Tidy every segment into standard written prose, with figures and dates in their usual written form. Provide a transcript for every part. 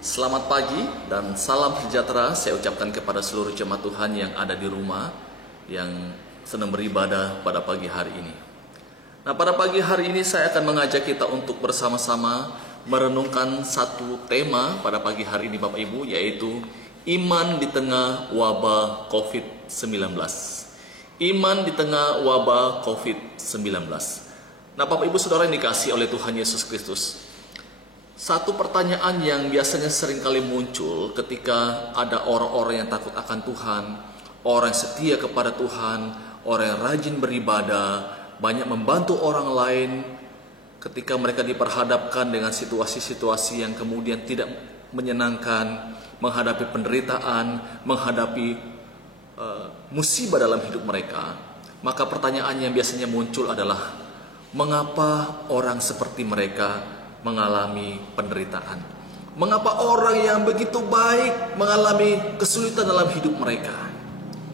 Selamat pagi dan salam sejahtera saya ucapkan kepada seluruh jemaat Tuhan yang ada di rumah, yang sedang beribadah pada pagi hari ini. Nah, pada pagi hari ini saya akan mengajak kita untuk bersama-sama merenungkan satu tema pada pagi hari ini Bapak Ibu, yaitu iman di tengah wabah COVID-19. Iman di tengah wabah COVID-19. Nah, Bapak Ibu Saudara yang dikasihi oleh Tuhan Yesus Kristus, satu pertanyaan yang biasanya seringkali muncul ketika ada orang-orang yang takut akan Tuhan, orang yang setia kepada Tuhan, orang yang rajin beribadah, banyak membantu orang lain, ketika mereka diperhadapkan dengan situasi-situasi yang kemudian tidak menyenangkan, menghadapi penderitaan, menghadapi musibah dalam hidup mereka, maka pertanyaan yang biasanya muncul adalah, mengapa orang seperti mereka mengalami penderitaan? Mengapa orang yang begitu baik mengalami kesulitan dalam hidup mereka?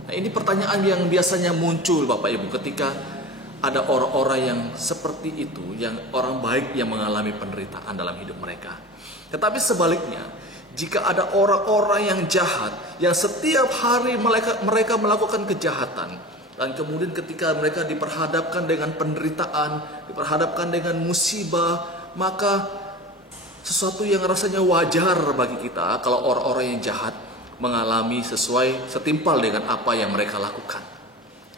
Nah, ini pertanyaan yang biasanya muncul Bapak Ibu ketika ada orang-orang yang seperti itu, yang orang baik yang mengalami penderitaan dalam hidup mereka. Tetapi sebaliknya, jika ada orang-orang yang jahat, yang setiap hari mereka melakukan kejahatan, dan kemudian ketika mereka diperhadapkan dengan penderitaan, diperhadapkan dengan musibah, maka sesuatu yang rasanya wajar bagi kita kalau orang-orang yang jahat mengalami setimpal dengan apa yang mereka lakukan.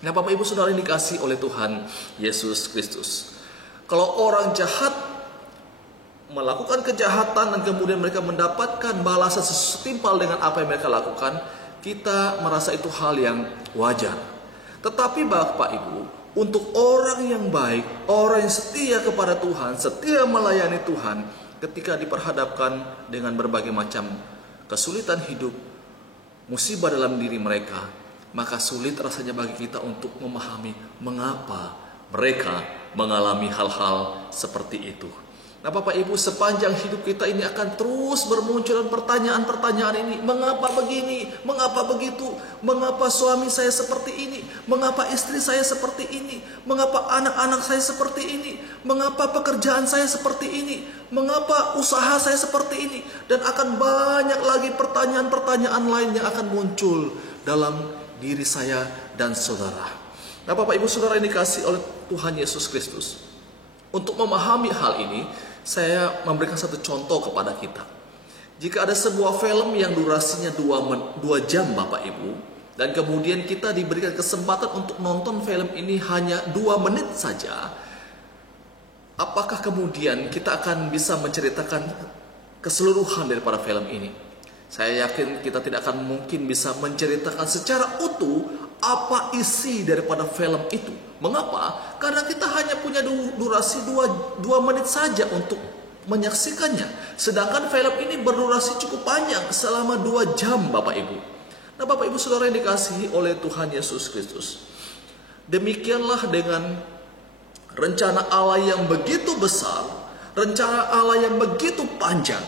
Nah, Bapak Ibu Saudara yang dikasihi oleh Tuhan Yesus Kristus, kalau orang jahat melakukan kejahatan dan kemudian mereka mendapatkan balasan setimpal dengan apa yang mereka lakukan, kita merasa itu hal yang wajar. Tetapi Bapak Ibu, untuk orang yang baik, orang yang setia kepada Tuhan, setia melayani Tuhan, ketika diperhadapkan dengan berbagai macam kesulitan hidup, musibah dalam diri mereka, maka sulit rasanya bagi kita untuk memahami mengapa mereka mengalami hal-hal seperti itu. Nah, Bapak Ibu, sepanjang hidup kita ini akan terus bermunculan pertanyaan-pertanyaan ini. Mengapa begini? Mengapa begitu? Mengapa suami saya seperti ini? Mengapa istri saya seperti ini? Mengapa anak-anak saya seperti ini? Mengapa pekerjaan saya seperti ini? Mengapa usaha saya seperti ini? Dan akan banyak lagi pertanyaan-pertanyaan lain yang akan muncul dalam diri saya dan saudara. Nah, Bapak Ibu Saudara yang dikasihi oleh Tuhan Yesus Kristus, untuk memahami hal ini, saya memberikan satu contoh kepada kita. Jika ada sebuah film yang durasinya 2 jam Bapak Ibu, dan kemudian kita diberikan kesempatan untuk nonton film ini hanya 2 menit saja, apakah kemudian kita akan bisa menceritakan keseluruhan daripada film ini? Saya yakin kita tidak akan mungkin bisa menceritakan secara utuh apa isi daripada film itu. Mengapa? Karena kita hanya punya durasi 2 menit saja untuk menyaksikannya. Sedangkan film ini berdurasi cukup panjang, selama 2 jam Bapak Ibu. Nah, Bapak Ibu Saudara yang dikasihi oleh Tuhan Yesus Kristus, demikianlah dengan rencana Allah yang begitu besar, rencana Allah yang begitu panjang,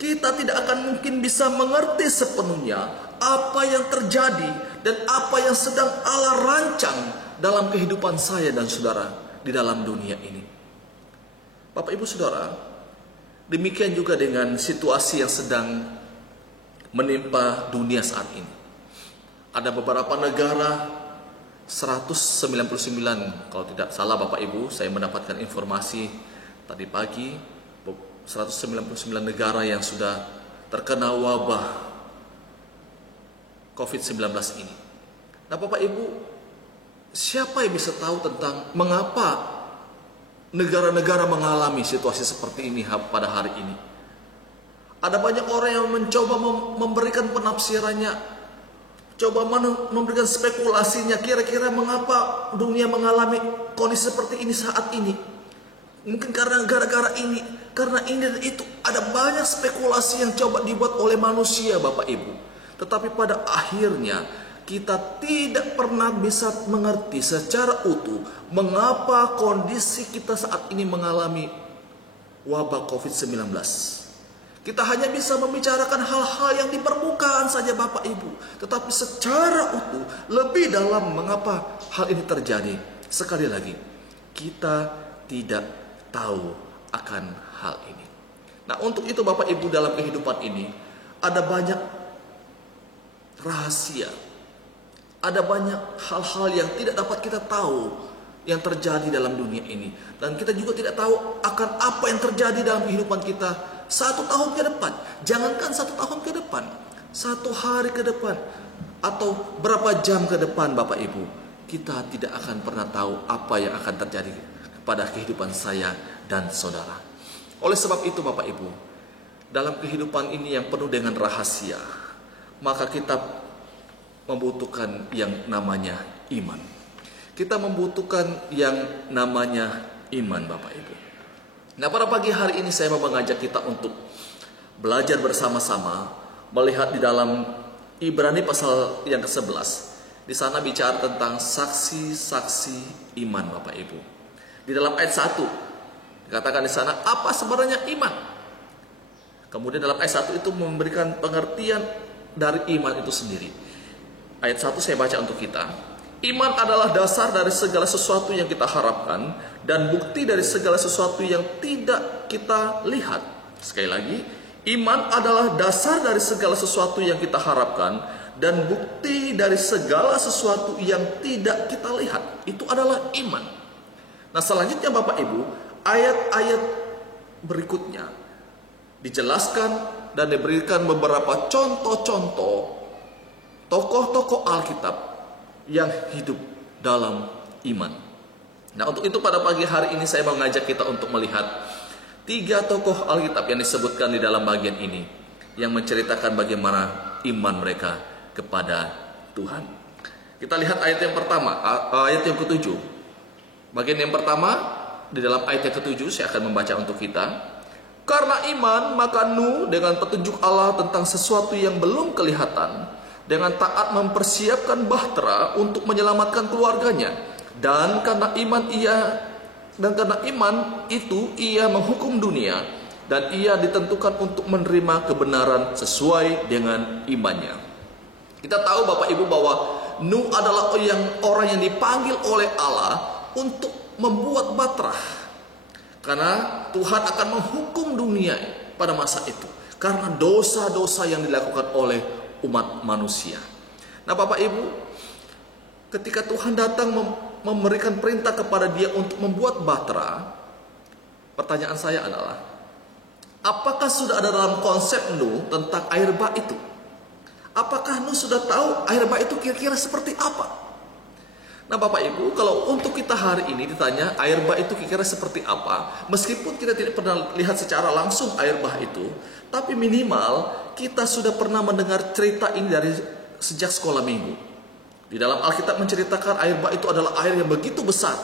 kita tidak akan mungkin bisa mengerti sepenuhnya apa yang terjadi dan apa yang sedang Allah rancang dalam kehidupan saya dan saudara di dalam dunia ini. Bapak Ibu Saudara, demikian juga dengan situasi yang sedang menimpa dunia saat ini. Ada beberapa negara, 199 kalau tidak salah Bapak Ibu, saya mendapatkan informasi tadi pagi, 199 negara yang sudah terkena wabah COVID-19 ini. Nah, Bapak Ibu, siapa yang bisa tahu tentang mengapa negara-negara mengalami situasi seperti ini pada hari ini? Ada banyak orang yang mencoba memberikan penafsirannya, coba memberikan spekulasinya, kira-kira mengapa dunia mengalami kondisi seperti ini saat ini. Mungkin karena gara-gara ini, karena ini dan itu. Ada banyak spekulasi yang coba dibuat oleh manusia Bapak Ibu. Tetapi pada akhirnya kita tidak pernah bisa mengerti secara utuh mengapa kondisi kita saat ini mengalami wabah COVID-19. Kita hanya bisa membicarakan hal-hal yang di permukaan saja Bapak Ibu. Tetapi secara utuh, lebih dalam mengapa hal ini terjadi, sekali lagi, kita tidak tahu akan hal ini. Nah, untuk itu Bapak Ibu, dalam kehidupan ini ada banyak rahasia, ada banyak hal-hal yang tidak dapat kita tahu yang terjadi dalam dunia ini. Dan kita juga tidak tahu akan apa yang terjadi dalam kehidupan kita 1 tahun ke depan. Jangankan 1 tahun ke depan, 1 hari ke depan, atau berapa jam ke depan Bapak Ibu. Kita tidak akan pernah tahu apa yang akan terjadi pada kehidupan saya dan saudara. Oleh sebab itu Bapak Ibu, dalam kehidupan ini yang penuh dengan rahasia, maka kita membutuhkan yang namanya iman. Kita membutuhkan yang namanya iman Bapak Ibu. Nah, pada pagi hari ini saya mau mengajak kita untuk belajar bersama-sama melihat di dalam Ibrani pasal yang ke-11. Di sana bicara tentang saksi-saksi iman Bapak Ibu. Di dalam ayat 1 dikatakan di sana apa sebenarnya iman. Kemudian dalam ayat 1 itu memberikan pengertian dari iman itu sendiri. Ayat 1 saya baca untuk kita. Iman adalah dasar dari segala sesuatu yang kita harapkan dan bukti dari segala sesuatu yang tidak kita lihat. Sekali lagi, iman adalah dasar dari segala sesuatu yang kita harapkan dan bukti dari segala sesuatu yang tidak kita lihat. Itu adalah iman. Nah, selanjutnya Bapak Ibu, ayat-ayat berikutnya dijelaskan dan diberikan beberapa contoh-contoh tokoh-tokoh Alkitab yang hidup dalam iman. Nah, untuk itu pada pagi hari ini saya mau mengajak kita untuk melihat 3 tokoh Alkitab yang disebutkan di dalam bagian ini, yang menceritakan bagaimana iman mereka kepada Tuhan. Kita lihat ayat yang pertama, ayat yang ke-7. Bagian yang pertama, di dalam ayat yang ke-7 saya akan membaca untuk kita. Karena iman, maka Nuh dengan petunjuk Allah tentang sesuatu yang belum kelihatan, dengan taat mempersiapkan bahtera untuk menyelamatkan keluarganya. Dan karena iman itu ia menghukum dunia, dan ia ditentukan untuk menerima kebenaran sesuai dengan imannya. Kita tahu Bapak Ibu bahwa Nuh adalah orang yang dipanggil oleh Allah untuk membuat bahtera, karena Tuhan akan menghukum dunia pada masa itu karena dosa-dosa yang dilakukan oleh umat manusia. Nah Bapak Ibu, ketika Tuhan datang memberikan perintah kepada dia untuk membuat bahtera, pertanyaan saya adalah, apakah sudah ada dalam konsep Nuh tentang air bah itu? Apakah Nuh sudah tahu air bah itu kira-kira seperti apa? Nah Bapak Ibu, kalau untuk kita hari ini ditanya air bah itu kira-kira seperti apa, meskipun kita tidak pernah lihat secara langsung air bah itu, tapi minimal kita sudah pernah mendengar cerita ini dari sejak sekolah minggu. Di dalam Alkitab menceritakan air bah itu adalah air yang begitu besar.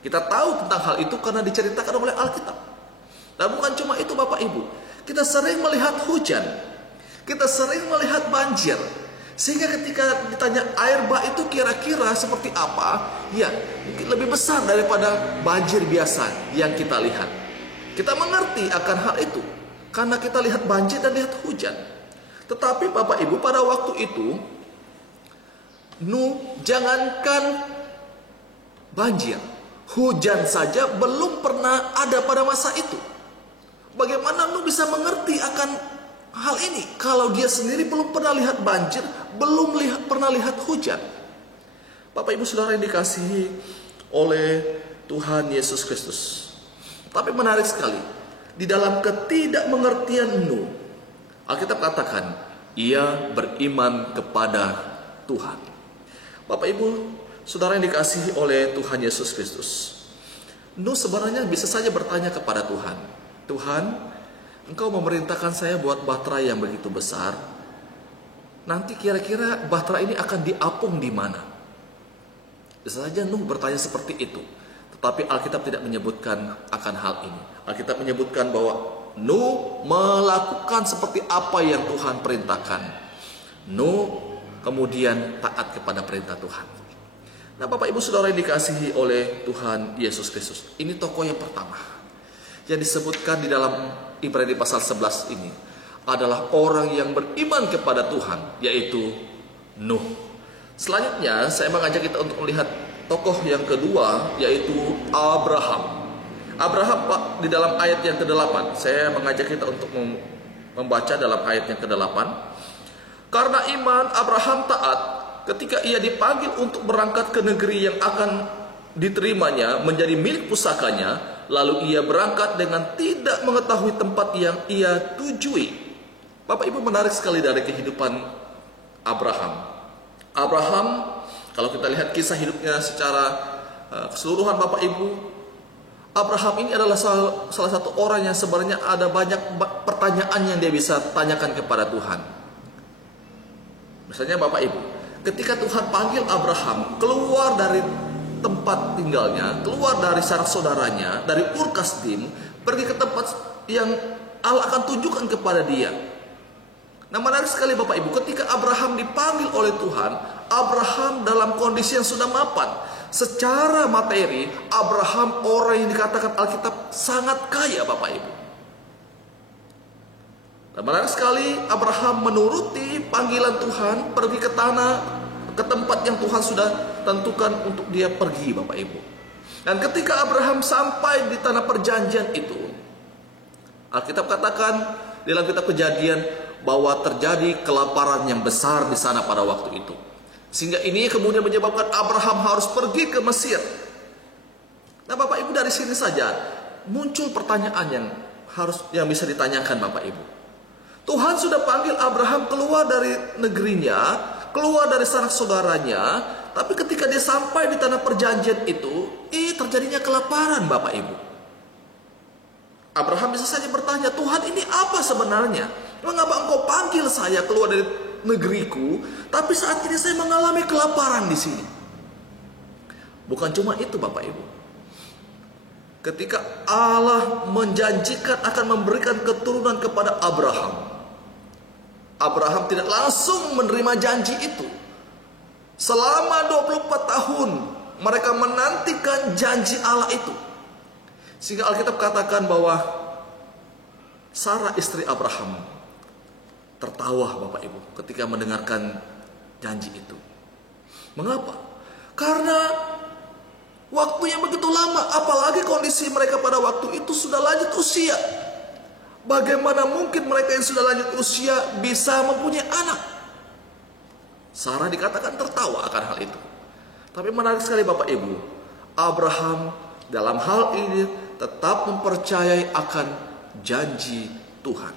Kita tahu tentang hal itu karena diceritakan oleh Alkitab. Dan bukan cuma itu Bapak Ibu, kita sering melihat hujan, kita sering melihat banjir. Sehingga ketika ditanya air bah itu kira-kira seperti apa, ya mungkin lebih besar daripada banjir biasa yang kita lihat. Kita mengerti akan hal itu karena kita lihat banjir dan lihat hujan. Tetapi Bapak Ibu, pada waktu itu Nuh jangankan banjir, hujan saja belum pernah ada pada masa itu. Bagaimana Nuh bisa mengerti akan hal ini kalau dia sendiri belum pernah lihat banjir, belum pernah lihat hujan? Bapak Ibu Saudara yang dikasihi oleh Tuhan Yesus Kristus. Tapi menarik sekali, di dalam ketidakmengertian Nuh, Alkitab katakan ia beriman kepada Tuhan. Bapak Ibu Saudara yang dikasihi oleh Tuhan Yesus Kristus, Nuh sebenarnya bisa saja bertanya kepada Tuhan, Tuhan, Engkau memerintahkan saya buat bahtera yang begitu besar, nanti kira-kira bahtera ini akan diapung di mana? Bisa saja Nuh bertanya seperti itu. Tetapi Alkitab tidak menyebutkan akan hal ini. Alkitab menyebutkan bahwa Nuh melakukan seperti apa yang Tuhan perintahkan. Nuh kemudian taat kepada perintah Tuhan. Nah Bapak Ibu Saudara yang dikasihi oleh Tuhan Yesus Kristus, ini tokoh yang pertama yang disebutkan di dalam Ibrani pasal 11 ini adalah orang yang beriman kepada Tuhan, yaitu Nuh. Selanjutnya saya mengajak kita untuk melihat tokoh yang kedua, yaitu Abraham. Abraham di dalam ayat yang ke-8, saya mengajak kita untuk membaca dalam ayat yang ke-8. Karena iman Abraham taat ketika ia dipanggil untuk berangkat ke negeri yang akan diterimanya menjadi milik pusakanya, lalu ia berangkat dengan tidak mengetahui tempat yang ia tujui. Bapak Ibu, menarik sekali dari kehidupan Abraham. Abraham, kalau kita lihat kisah hidupnya secara keseluruhan Bapak Ibu, Abraham ini adalah salah satu orang yang sebenarnya ada banyak pertanyaan yang dia bisa tanyakan kepada Tuhan. Misalnya Bapak Ibu, ketika Tuhan panggil Abraham keluar dari tempat tinggalnya, keluar dari sanak saudaranya, dari Ur Kasdim, pergi ke tempat yang Allah akan tunjukkan kepada dia. Nah, menarik sekali Bapak Ibu, ketika Abraham dipanggil oleh Tuhan, Abraham dalam kondisi yang sudah mapan. Secara materi, Abraham orang yang dikatakan Alkitab sangat kaya Bapak Ibu. Dan menarik sekali, Abraham menuruti panggilan Tuhan, pergi ke tempat yang Tuhan sudah tentukan untuk dia pergi Bapak Ibu. Dan ketika Abraham sampai di tanah perjanjian itu, Alkitab katakan dalam kitab Kejadian bahwa terjadi kelaparan yang besar di sana pada waktu itu. Sehingga ini kemudian menyebabkan Abraham harus pergi ke Mesir. Nah Bapak Ibu, dari sini saja muncul pertanyaan yang bisa ditanyakan Bapak Ibu. Tuhan sudah panggil Abraham keluar dari negerinya, keluar dari sanak saudaranya, tapi ketika dia sampai di tanah perjanjian itu, terjadinya kelaparan Bapak Ibu. Abraham bisa saja bertanya, Tuhan ini apa sebenarnya? Mengapa engkau panggil saya keluar dari negeriku, tapi saat ini saya mengalami kelaparan di sini? Bukan cuma itu Bapak Ibu. Ketika Allah menjanjikan akan memberikan keturunan kepada Abraham, Abraham tidak langsung menerima janji itu. Selama 24 tahun mereka menantikan janji Allah itu. Sehingga Alkitab katakan bahwa Sarah istri Abraham tertawa Bapak Ibu ketika mendengarkan janji itu. Mengapa? Karena waktu yang begitu lama, apalagi kondisi mereka pada waktu itu sudah lanjut usia. Bagaimana mungkin mereka yang sudah lanjut usia bisa mempunyai anak? Sarah dikatakan tertawa akan hal itu. Tapi menarik sekali Bapak Ibu, Abraham dalam hal ini tetap mempercayai akan janji Tuhan.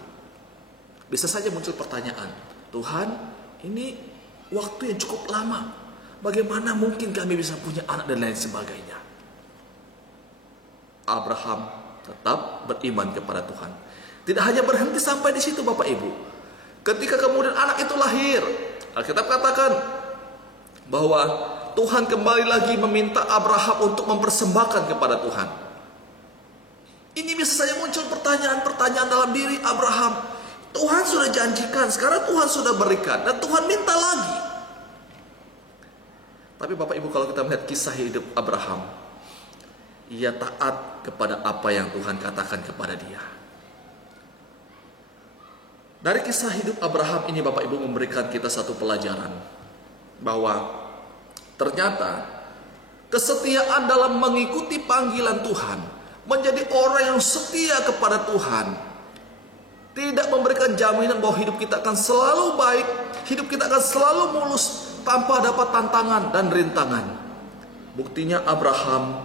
Bisa saja muncul pertanyaan, Tuhan, ini waktu yang cukup lama, bagaimana mungkin kami bisa punya anak dan lain sebagainya. Abraham tetap beriman kepada Tuhan. Tidak hanya berhenti sampai di situ Bapak Ibu. Ketika kemudian anak itu lahir, Alkitab katakan bahwa Tuhan kembali lagi meminta Abraham untuk mempersembahkan kepada Tuhan. Ini bisa saja muncul pertanyaan-pertanyaan dalam diri Abraham. Tuhan sudah janjikan, sekarang Tuhan sudah berikan, dan Tuhan minta lagi. Tapi Bapak Ibu, kalau kita melihat kisah hidup Abraham, ia taat kepada apa yang Tuhan katakan kepada dia. Dari kisah hidup Abraham ini Bapak Ibu memberikan kita satu pelajaran, bahwa ternyata kesetiaan dalam mengikuti panggilan Tuhan, menjadi orang yang setia kepada Tuhan, tidak memberikan jaminan bahwa hidup kita akan selalu baik, hidup kita akan selalu mulus tanpa dapat tantangan dan rintangan. Buktinya Abraham,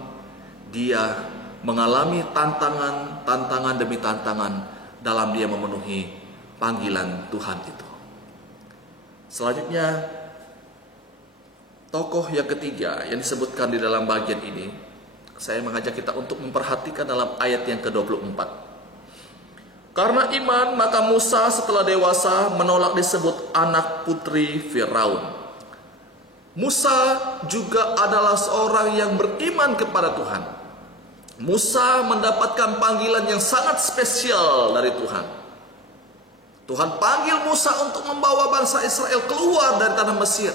dia mengalami tantangan demi tantangan dalam dia memenuhi panggilan Tuhan itu. Selanjutnya, tokoh yang ketiga yang disebutkan di dalam bagian ini, saya mengajak kita untuk memperhatikan dalam ayat yang ke-24. Karena iman, maka Musa setelah dewasa menolak disebut anak putri Firaun. Musa juga adalah seorang yang beriman kepada Tuhan. Musa mendapatkan panggilan yang sangat spesial dari Tuhan. Tuhan panggil Musa untuk membawa bangsa Israel keluar dari tanah Mesir.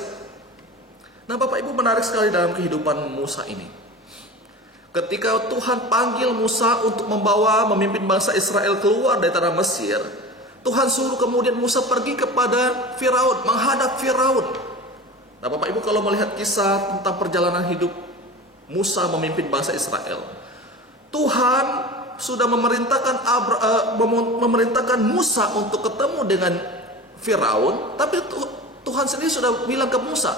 Nah Bapak Ibu, menarik sekali dalam kehidupan Musa ini. Ketika Tuhan panggil Musa untuk memimpin bangsa Israel keluar dari tanah Mesir, Tuhan suruh kemudian Musa pergi kepada Firaun, menghadap Firaun. Nah Bapak Ibu, kalau melihat kisah tentang perjalanan hidup Musa memimpin bangsa Israel, Tuhan sudah memerintahkan Musa untuk ketemu dengan Firaun, tapi Tuhan sendiri sudah bilang ke Musa,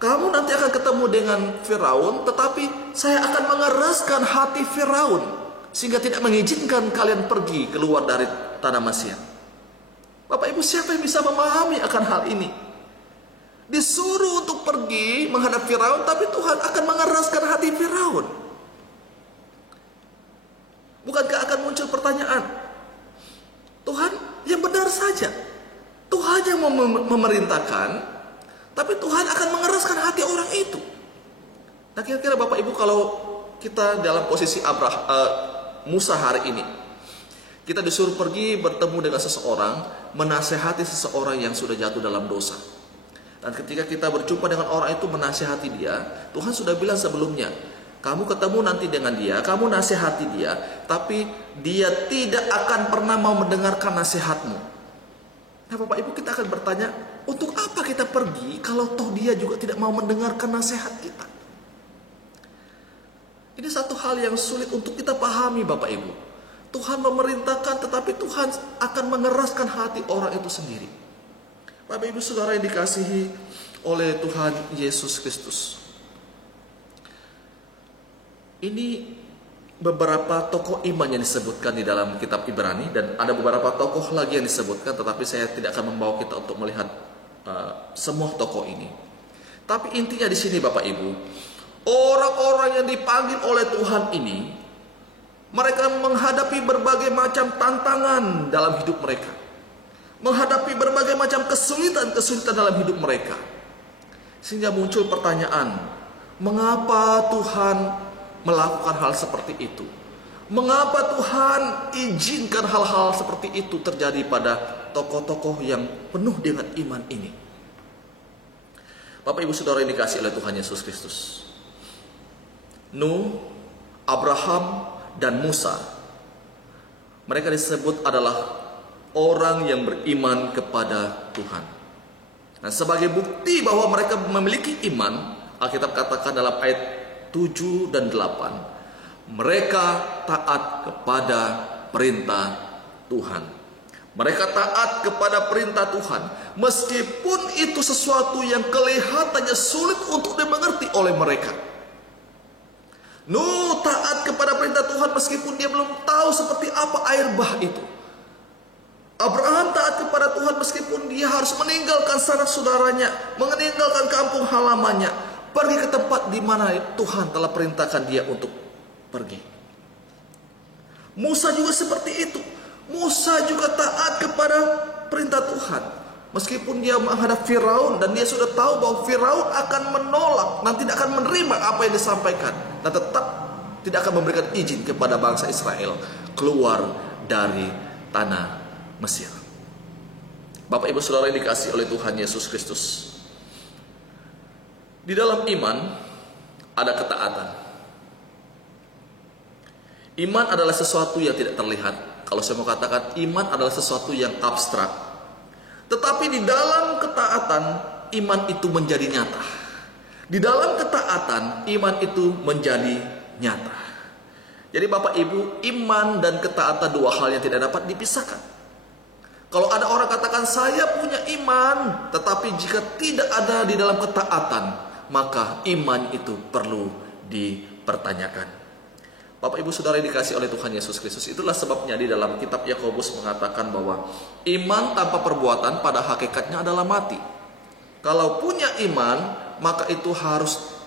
kamu nanti akan ketemu dengan Firaun, tetapi saya akan mengeraskan hati Firaun sehingga tidak mengizinkan kalian pergi keluar dari tanah Mesir. Bapak Ibu, siapa yang bisa memahami akan hal ini? Disuruh untuk pergi menghadap Firaun, tapi Tuhan akan mengeraskan hati Firaun. Bukankah akan muncul pertanyaan, Tuhan yang benar saja, Tuhan yang memerintahkan, tapi Tuhan akan mengeraskan hati orang itu. Nah, kira-kira Bapak Ibu, kalau kita dalam posisi Musa hari ini, kita disuruh pergi bertemu dengan seseorang, menasehati seseorang yang sudah jatuh dalam dosa. Dan ketika kita berjumpa dengan orang itu, menasehati dia, Tuhan sudah bilang sebelumnya, kamu ketemu nanti dengan dia, kamu nasihati dia, tapi dia tidak akan pernah mau mendengarkan nasihatmu. Nah, Bapak Ibu, kita akan bertanya, untuk apa kita pergi kalau toh dia juga tidak mau mendengarkan nasihat kita? Ini satu hal yang sulit untuk kita pahami, Bapak Ibu. Tuhan memerintahkan, tetapi Tuhan akan mengeraskan hati orang itu sendiri. Bapak Ibu Saudara yang dikasihi oleh Tuhan Yesus Kristus, ini beberapa tokoh iman yang disebutkan di dalam kitab Ibrani, dan ada beberapa tokoh lagi yang disebutkan, tetapi saya tidak akan membawa kita untuk melihat semua tokoh ini. Tapi intinya di sini, Bapak Ibu, orang-orang yang dipanggil oleh Tuhan ini, mereka menghadapi berbagai macam tantangan dalam hidup mereka, menghadapi berbagai macam kesulitan dalam hidup mereka, sehingga muncul pertanyaan, mengapa Tuhan melakukan hal seperti itu? Mengapa Tuhan izinkan hal-hal seperti itu terjadi pada tokoh-tokoh yang penuh dengan iman ini? Bapak Ibu Saudara yang dikasihi oleh Tuhan Yesus Kristus, Nuh, Abraham, dan Musa, mereka disebut adalah orang yang beriman kepada Tuhan. Nah, sebagai bukti bahwa mereka memiliki iman, Alkitab katakan dalam ayat 7 dan 8, mereka taat kepada perintah Tuhan. Mereka taat kepada perintah Tuhan, meskipun itu sesuatu yang kelihatannya sulit untuk dimengerti oleh mereka. Nuh taat kepada perintah Tuhan meskipun dia belum tahu seperti apa air bah itu. Abraham taat kepada Tuhan meskipun dia harus meninggalkan sanak saudaranya, meninggalkan kampung halamannya, pergi ke tempat di mana Tuhan telah perintahkan dia untuk pergi. Musa juga seperti itu. Musa juga taat kepada perintah Tuhan, meskipun dia menghadap Firaun dan dia sudah tahu bahwa Firaun akan menolak dan tidak akan menerima apa yang disampaikan, dan tetap tidak akan memberikan izin kepada bangsa Israel keluar dari tanah Mesir. Bapak Ibu Saudara yang dikasihi oleh Tuhan Yesus Kristus, di dalam iman ada ketaatan. Iman adalah sesuatu yang tidak terlihat. Kalau saya mau katakan, iman adalah sesuatu yang abstrak. Tetapi di dalam ketaatan, iman itu menjadi nyata. Di dalam ketaatan, iman itu menjadi nyata. Jadi Bapak Ibu, iman dan ketaatan dua hal yang tidak dapat dipisahkan. Kalau ada orang katakan, saya punya iman, tetapi jika tidak ada di dalam ketaatan, maka iman itu perlu dipertanyakan. Bapak Ibu Saudara yang dikasihi oleh Tuhan Yesus Kristus, itulah sebabnya di dalam kitab Yakobus mengatakan bahwa iman tanpa perbuatan pada hakikatnya adalah mati. Kalau punya iman, maka itu harus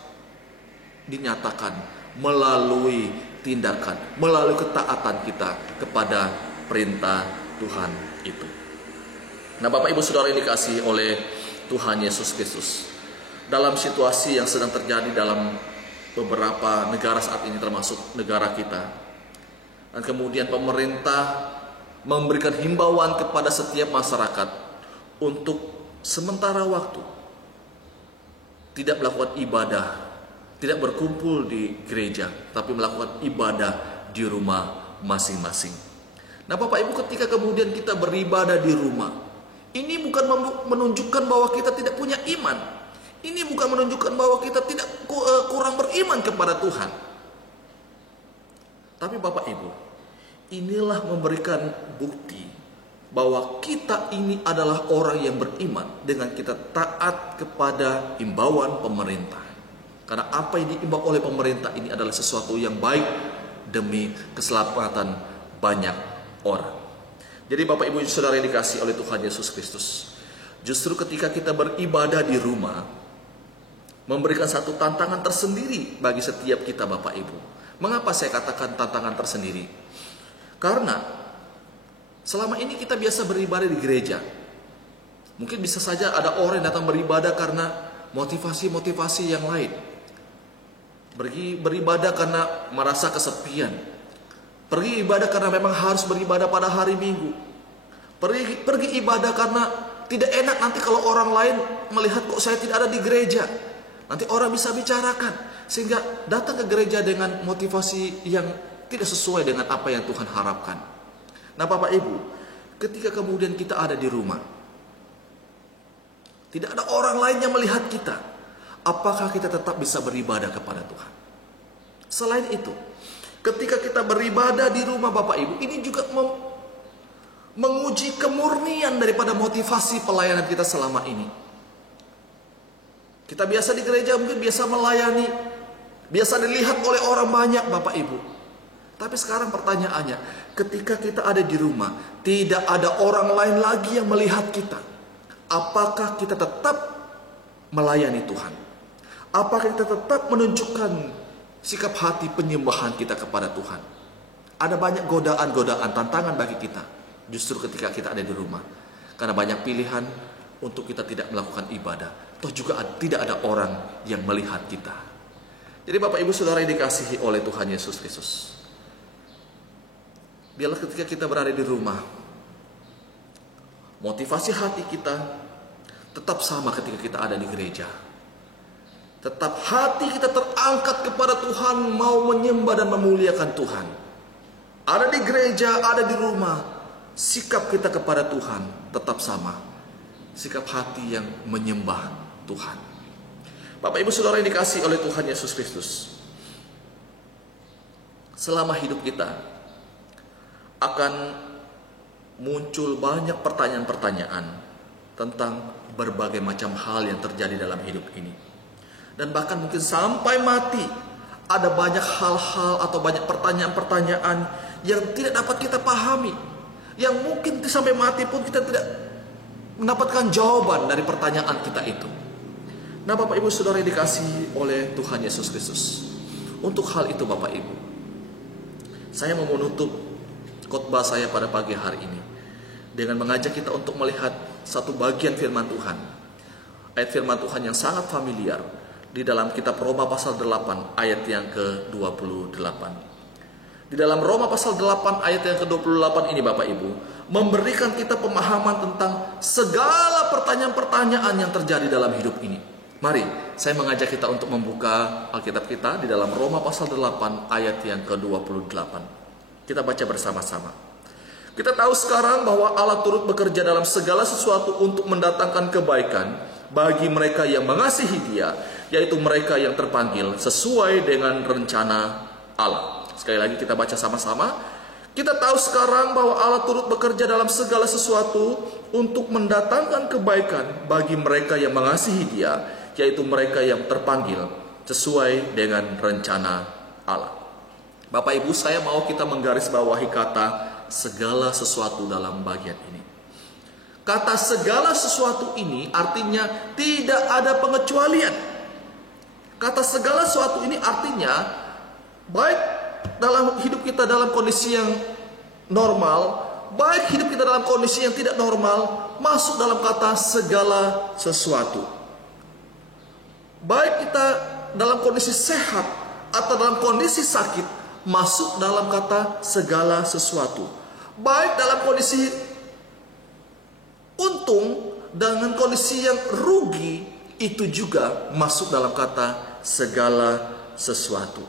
dinyatakan melalui tindakan, melalui ketaatan kita kepada perintah Tuhan itu. Nah, Bapak Ibu Saudara yang dikasihi oleh Tuhan Yesus Kristus, dalam situasi yang sedang terjadi dalam beberapa negara saat ini, termasuk negara kita, dan kemudian pemerintah memberikan himbauan kepada setiap masyarakat untuk sementara waktu tidak melakukan ibadah, tidak berkumpul di gereja, tapi melakukan ibadah di rumah masing-masing. Nah Bapak Ibu, ketika kemudian kita beribadah di rumah, ini bukan menunjukkan bahwa kita tidak punya iman. Ini bukan menunjukkan bahwa kita tidak kurang beriman kepada Tuhan. Tapi Bapak Ibu, inilah memberikan bukti bahwa kita ini adalah orang yang beriman dengan kita taat kepada imbauan pemerintah. Karena apa yang diimbau oleh pemerintah ini adalah sesuatu yang baik demi keselamatan banyak orang. Jadi Bapak Ibu Saudara yang dikasihi oleh Tuhan Yesus Kristus, justru ketika kita beribadah di rumah, memberikan satu tantangan tersendiri bagi setiap kita Bapak Ibu. Mengapa saya katakan tantangan tersendiri? Karena selama ini kita biasa beribadah di gereja. Mungkin bisa saja ada orang yang datang beribadah karena motivasi-motivasi yang lain. Pergi beribadah karena merasa kesepian. Pergi ibadah karena memang harus beribadah pada hari Minggu. Pergi ibadah karena tidak enak nanti kalau orang lain melihat kok saya tidak ada di gereja. Nanti orang bisa bicarakan. Sehingga datang ke gereja dengan motivasi yang tidak sesuai dengan apa yang Tuhan harapkan. Nah Bapak Ibu, ketika kemudian kita ada di rumah, tidak ada orang lain yang melihat kita, apakah kita tetap bisa beribadah kepada Tuhan? Selain itu, ketika kita beribadah di rumah Bapak Ibu, ini juga menguji kemurnian daripada motivasi pelayanan kita selama ini. Kita biasa di gereja mungkin biasa melayani, biasa dilihat oleh orang banyak Bapak Ibu. Tapi sekarang pertanyaannya, ketika kita ada di rumah, tidak ada orang lain lagi yang melihat kita. Apakah kita tetap melayani Tuhan? Apakah kita tetap menunjukkan sikap hati penyembahan kita kepada Tuhan? Ada banyak godaan-godaan, tantangan bagi kita justru ketika kita ada di rumah. Karena banyak pilihan untuk kita tidak melakukan ibadah. Toh juga tidak ada orang yang melihat kita. Jadi Bapak Ibu Saudara yang dikasihi oleh Tuhan Yesus Kristus, biarlah ketika kita berada di rumah, motivasi hati kita tetap sama ketika kita ada di gereja. Tetap hati kita terangkat kepada Tuhan, mau menyembah dan memuliakan Tuhan. Ada di gereja, ada di rumah, sikap kita kepada Tuhan tetap sama. Sikap hati yang menyembah Tuhan. Bapak Ibu Saudara yang dikasihi oleh Tuhan Yesus Kristus, selama hidup kita akan muncul banyak pertanyaan-pertanyaan tentang berbagai macam hal yang terjadi dalam hidup ini. Dan bahkan mungkin sampai mati ada banyak hal-hal atau banyak pertanyaan-pertanyaan yang tidak dapat kita pahami. Yang mungkin sampai mati pun kita tidak mendapatkan jawaban dari pertanyaan kita itu. Nah Bapak Ibu Saudara yang dikasihi oleh Tuhan Yesus Kristus, untuk hal itu Bapak Ibu, saya mau menutup khotbah saya pada pagi hari ini dengan mengajak kita untuk melihat satu bagian firman Tuhan. Ayat firman Tuhan yang sangat familiar di dalam kitab Roma pasal 8 ayat yang ke-28. Di dalam Roma pasal 8 ayat yang ke-28 ini Bapak Ibu memberikan kita pemahaman tentang segala pertanyaan-pertanyaan yang terjadi dalam hidup ini. Mari saya mengajak kita untuk membuka Alkitab kita di dalam Roma pasal 8 ayat yang ke-28. Kita baca bersama-sama. Kita tahu sekarang bahwa Allah turut bekerja dalam segala sesuatu untuk mendatangkan kebaikan bagi mereka yang mengasihi Dia, yaitu mereka yang terpanggil sesuai dengan rencana Allah. Sekali lagi kita baca sama-sama. Kita tahu sekarang bahwa Allah turut bekerja dalam segala sesuatu untuk mendatangkan kebaikan bagi mereka yang mengasihi Dia, yaitu mereka yang terpanggil sesuai dengan rencana Allah. Bapak Ibu, saya mau kita menggarisbawahi kata segala sesuatu dalam bagian ini. Kata segala sesuatu ini artinya tidak ada pengecualian. Kata segala sesuatu ini artinya baik dalam hidup kita dalam kondisi yang normal, baik hidup kita dalam kondisi yang tidak normal, masuk dalam kata segala sesuatu. Baik kita dalam kondisi sehat atau dalam kondisi sakit, masuk dalam kata segala sesuatu. Baik dalam kondisi untung dengan kondisi yang rugi, itu juga masuk dalam kata segala sesuatu.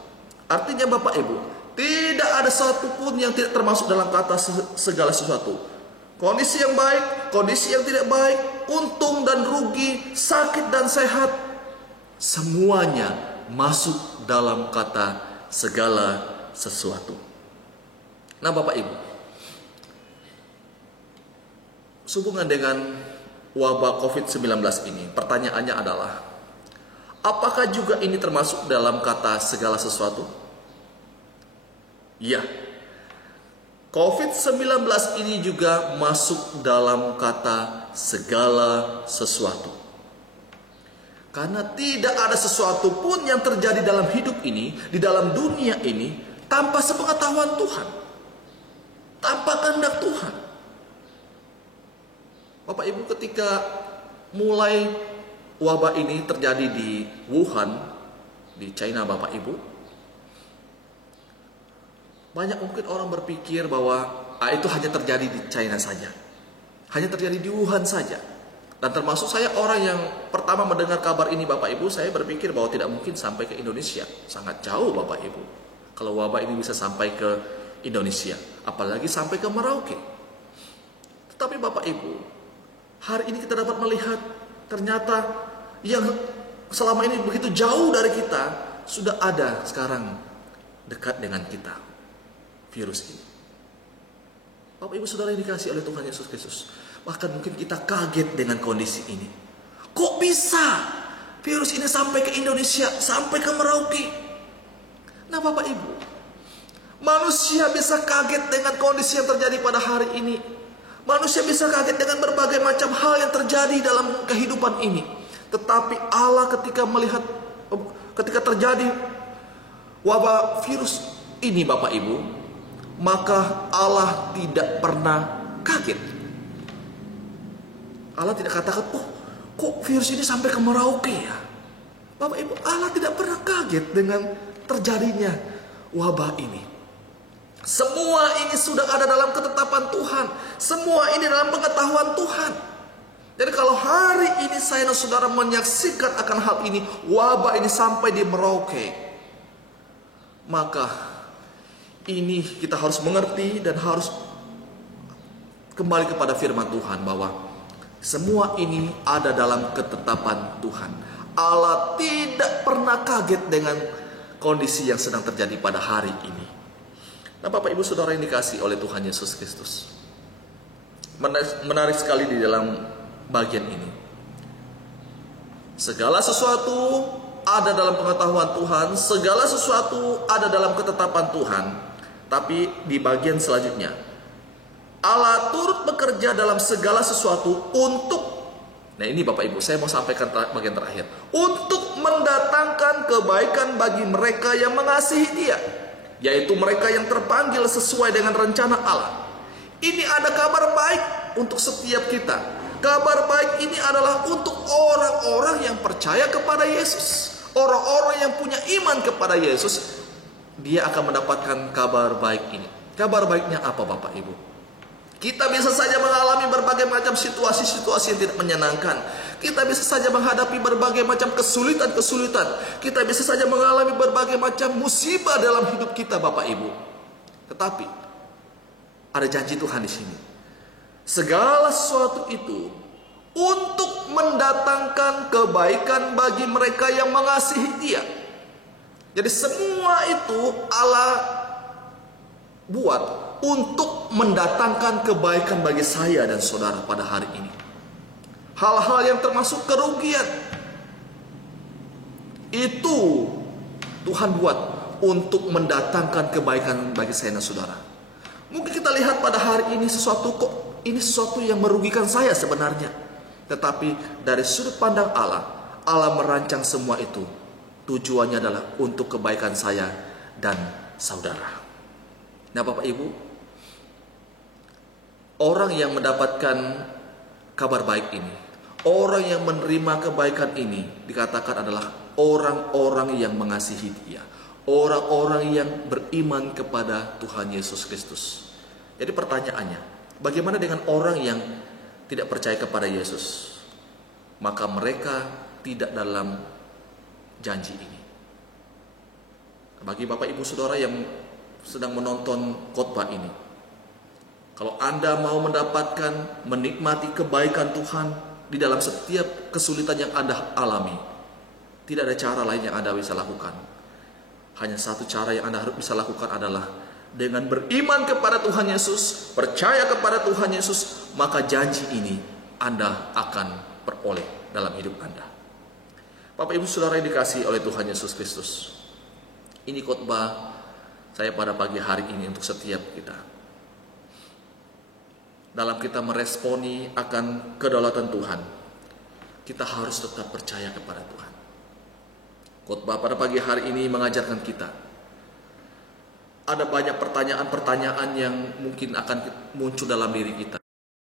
Artinya Bapak Ibu, tidak ada satupun yang tidak termasuk dalam kata segala sesuatu. Kondisi yang baik, kondisi yang tidak baik, untung dan rugi, sakit dan sehat, semuanya masuk dalam kata segala sesuatu. Nah Bapak Ibu, sehubungan dengan wabah COVID-19 ini, pertanyaannya adalah, apakah juga ini termasuk dalam kata segala sesuatu? Ya, COVID-19 ini juga masuk dalam kata segala sesuatu. Karena tidak ada sesuatu pun yang terjadi dalam hidup ini, di dalam dunia ini, tanpa sepengetahuan Tuhan, tanpa kehendak Tuhan. Bapak Ibu, ketika mulai wabah ini terjadi di Wuhan, di China Bapak Ibu, banyak mungkin orang berpikir bahwa itu hanya terjadi di China saja, hanya terjadi di Wuhan saja. Dan termasuk saya orang yang pertama mendengar kabar ini Bapak Ibu, saya berpikir bahwa tidak mungkin sampai ke Indonesia. Sangat jauh Bapak Ibu, kalau wabah ini bisa sampai ke Indonesia, apalagi sampai ke Merauke. Tetapi Bapak Ibu, hari ini kita dapat melihat ternyata yang selama ini begitu jauh dari kita, sudah ada sekarang dekat dengan kita, virus ini. Bapak Ibu Saudara yang dikasihi oleh Tuhan Yesus Kristus, bahkan mungkin kita kaget dengan kondisi ini. Kok bisa virus ini sampai ke Indonesia, sampai ke Merauke? Nah Bapak Ibu, manusia bisa kaget dengan kondisi yang terjadi pada hari ini. Manusia bisa kaget dengan berbagai macam hal yang terjadi dalam kehidupan ini. Tetapi Allah ketika terjadi wabah virus ini Bapak Ibu, maka Allah tidak pernah kaget. Allah tidak katakan, kok virus ini sampai ke Merauke ya? Bapak Ibu, Allah tidak pernah kaget dengan terjadinya wabah ini. Semua ini sudah ada dalam ketetapan Tuhan. Semua ini dalam pengetahuan Tuhan. Jadi kalau hari ini saya dan saudara menyaksikan akan hal ini, wabah ini sampai di Merauke, maka ini kita harus mengerti dan harus kembali kepada firman Tuhan bahwa semua ini ada dalam ketetapan Tuhan. Allah tidak pernah kaget dengan kondisi yang sedang terjadi pada hari ini. Nah Bapak Ibu Saudara yang dikasihi oleh Tuhan Yesus Kristus, menarik sekali di dalam bagian ini. Segala sesuatu ada dalam pengetahuan Tuhan, segala sesuatu ada dalam ketetapan Tuhan. Tapi di bagian selanjutnya, Allah turut bekerja dalam segala sesuatu untuk, nah ini Bapak Ibu, saya mau sampaikan bagian terakhir, untuk mendatangkan kebaikan bagi mereka yang mengasihi Dia, yaitu mereka yang terpanggil sesuai dengan rencana Allah. Ini ada kabar baik untuk setiap kita. Kabar baik ini adalah untuk orang-orang yang percaya kepada Yesus, orang-orang yang punya iman kepada Yesus. Dia akan mendapatkan kabar baik ini. Kabar baiknya apa Bapak Ibu? Kita bisa saja mengalami berbagai macam situasi-situasi yang tidak menyenangkan. Kita bisa saja menghadapi berbagai macam kesulitan-kesulitan. Kita bisa saja mengalami berbagai macam musibah dalam hidup kita Bapak Ibu. Tetapi ada janji Tuhan di sini. Segala sesuatu itu untuk mendatangkan kebaikan bagi mereka yang mengasihi Dia. Jadi semua itu Allah buat untuk mendatangkan kebaikan bagi saya dan saudara pada hari ini. Hal-hal yang termasuk kerugian itu Tuhan buat untuk mendatangkan kebaikan bagi saya dan saudara. Mungkin kita lihat pada hari ini ini sesuatu yang merugikan saya sebenarnya. Tetapi dari sudut pandang Allah, Allah merancang semua itu. Tujuannya adalah untuk kebaikan saya dan saudara. Nah Bapak Ibu, orang yang mendapatkan kabar baik ini, orang yang menerima kebaikan ini, dikatakan adalah orang-orang yang mengasihi Dia, orang-orang yang beriman kepada Tuhan Yesus Kristus. Jadi pertanyaannya, bagaimana dengan orang yang tidak percaya kepada Yesus? Maka mereka tidak dalam janji ini. Bagi Bapak Ibu Saudara yang sedang menonton khotbah ini, kalau Anda mau mendapatkan, menikmati kebaikan Tuhan di dalam setiap kesulitan yang Anda alami, tidak ada cara lain yang Anda bisa lakukan. Hanya satu cara yang Anda harus bisa lakukan adalah dengan beriman kepada Tuhan Yesus, percaya kepada Tuhan Yesus, maka janji ini Anda akan peroleh dalam hidup Anda. Bapak Ibu Saudara yang dikasihi oleh Tuhan Yesus Kristus, ini khotbah saya pada pagi hari ini untuk setiap kita. Dalam kita meresponi akan kedaulatan Tuhan, kita harus tetap percaya kepada Tuhan. Khotbah pada pagi hari ini mengajarkan kita, ada banyak pertanyaan-pertanyaan yang mungkin akan muncul dalam diri kita.